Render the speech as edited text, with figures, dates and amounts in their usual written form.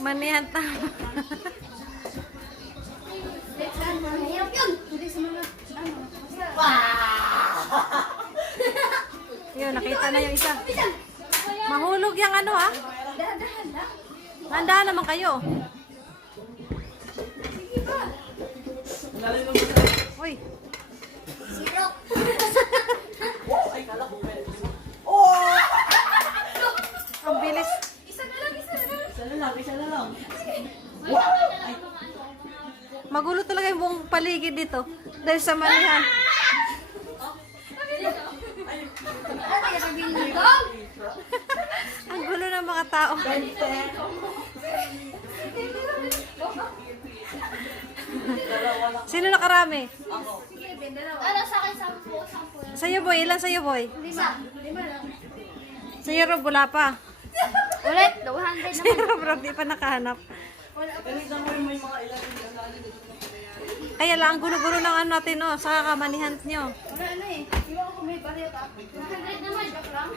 Manihan ta. Mahirap yun. Hindi sa mga, Yun, nakita na yung isa. Mahulog yung ano ha? dahan-dahan lang. Handaan naman kayo. Uy, Sirok. ang bilis. Isa na lang, isa na lang. Isa na lang. Magulo talaga yung buong paligid dito. Dahil sa manihan. Ano kaya sabihin nito? Ang gulo ng mga tao. Sino nakarami? Ano sa akin, 10. Sa'yo boy, ilan sa'yo boy? 5 lang. Sa'yo Rob, wala pa. Ulit, 200 Sa'yo Rob, Rob, di pa nakahanap. Ganito mo yung may mga ilan. Kaya lang, ang gulo-gulo ng ano natin, oh, sa kamanihan nyo. Wala na eh. Iwan ko may baril ka. 200 naman, joke lang.